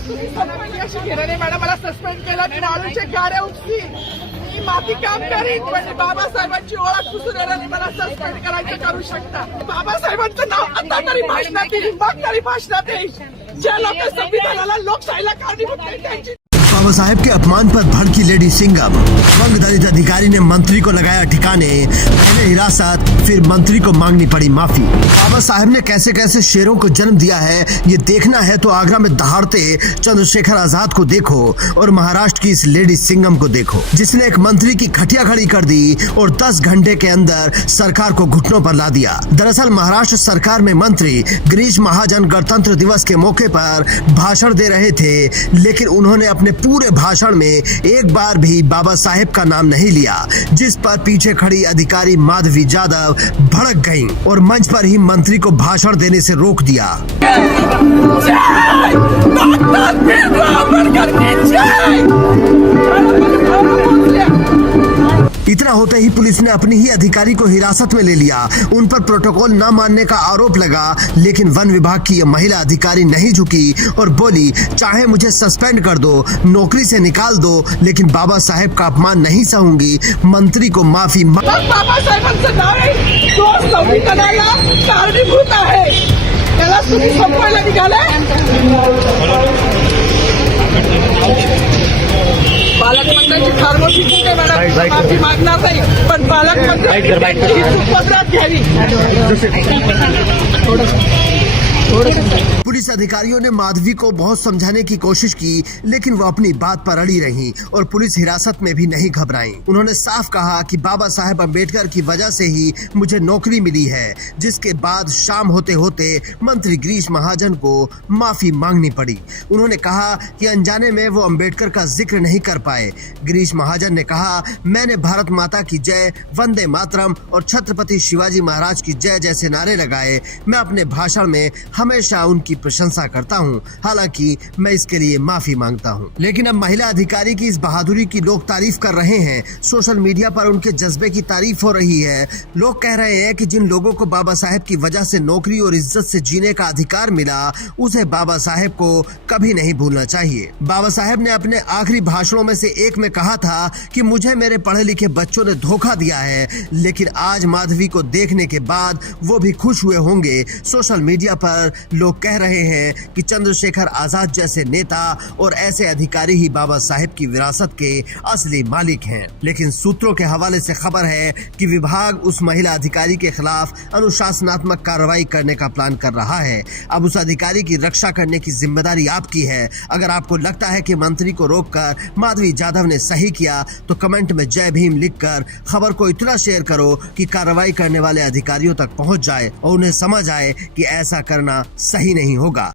तुम्ही संपल्याशी घेणं नाही मॅडम. मला सस्पेंड केलं, मी वाळूचे गाड्या उपसी, मी माती काम करीन, पण बाबासाहेबांची ओळख पुसून येणार नाही. मला सस्पेंड करायचं करू शकता. बाबासाहेबांचं नाव आता तरी भाषणात येईल, मग तरी भाषणात येईल. ज्या लोक संविधानाला लोकशाहीला कारणीभूत नाही त्यांची. बाबा साहेब के अपमान पर भड़की लेडी सिंघम। वंग दलित अधिकारी ने मंत्री को लगाया ठिकाने, पहले हिरासत फिर मंत्री को मांगनी पड़ी माफी। बाबा साहेब ने कैसे कैसे शेरों को जन्म दिया है ये देखना है तो आगरा में दहाड़ते चंद्रशेखर आजाद को देखो और महाराष्ट्र की इस लेडी सिंघम को देखो, जिसने एक मंत्री की खटिया खड़ी कर दी और 10 घंटे के अंदर सरकार को घुटनों पर ला दिया। दरअसल महाराष्ट्र सरकार में मंत्री गिरीश महाजन गणतंत्र दिवस के मौके पर भाषण दे रहे थे, लेकिन उन्होंने अपने पूरे भाषण में एक बार भी बाबा साहेब का नाम नहीं लिया, जिस पर पीछे खड़ी अधिकारी माधवी यादव भड़क गईं और मंच पर ही मंत्री को भाषण देने से रोक दिया। इतना होते ही पुलिस ने अपनी ही अधिकारी को हिरासत में ले लिया। उन पर प्रोटोकॉल न मानने का आरोप लगा, लेकिन वन विभाग की यह महिला अधिकारी नहीं झुकी और बोली, चाहे मुझे सस्पेंड कर दो, नौकरी से निकाल दो, लेकिन बाबा साहेब का अपमान नहीं सहूंगी। मंत्री को माफी बाबासाहेबांचं नाव आहे तो संविधानाला कारणीभूत आहे, त्याला तुम्ही संपवायला निघाले. पालकमंत्र्यांची खारमोशी ठीक आहे मॅडम, माफी मागणार नाही, पण पालकमंत्र्यांची सुपत्रात घ्यावी. पुलिस अधिकारियों ने माधवी को बहुत समझाने की कोशिश की, लेकिन वो अपनी बात पर अड़ी रहीं और पुलिस हिरासत में भी नहीं घबराईं। उन्होंने साफ कहा कि बाबा साहेब अम्बेडकर की वजह से ही मुझे नौकरी मिली है, जिसके बाद शाम होते होते मंत्री गिरीश महाजन को माफी मांगनी पड़ी। उन्होंने कहा कि अनजाने में वो अम्बेडकर का जिक्र नहीं कर पाए। गिरीश महाजन ने कहा, मैंने भारत माता की जय, वंदे मातरम और छत्रपति शिवाजी महाराज की जय जैसे नारे लगाए। मैं अपने भाषण में हमेशा उनकी प्रशंसा करता हूं, हालांकि मैं इसके लिए माफी मांगता हूं। लेकिन अब महिला अधिकारी की इस बहादुरी की लोग तारीफ कर रहे हैं। सोशल मीडिया पर उनके जज्बे की तारीफ हो रही है। लोग कह रहे हैं कि जिन लोगों को बाबा साहेब की वजह से नौकरी और इज्जत से जीने का अधिकार मिला, उसे बाबा साहेब को कभी नहीं भूलना चाहिए। बाबा साहेब ने अपने आखिरी भाषणों में से एक में कहा था कि मुझे मेरे पढ़े लिखे बच्चों ने धोखा दिया है, लेकिन आज माधवी को देखने के बाद वो भी खुश हुए होंगे। सोशल मीडिया पर लोग कह रहे हैं कि चंद्रशेखर आजाद जैसे नेता और ऐसे अधिकारी ही बाबा साहेब की विरासत के असली मालिक हैं। लेकिन सूत्रों के हवाले से खबर है कि विभाग उस महिला अधिकारी के खिलाफ अनुशासनात्मक कार्रवाई करने का प्लान कर रहा है। अब उस अधिकारी की रक्षा करने की जिम्मेदारी आपकी है। अगर आपको लगता है कि मंत्री को रोककर माधवी यादव ने सही किया, तो कमेंट में जय भीम लिखकर खबर को इतना शेयर करो कि कार्रवाई करने वाले अधिकारियों तक पहुंच जाए और उन्हें समझ आए कि ऐसा करना सही नहीं होगा।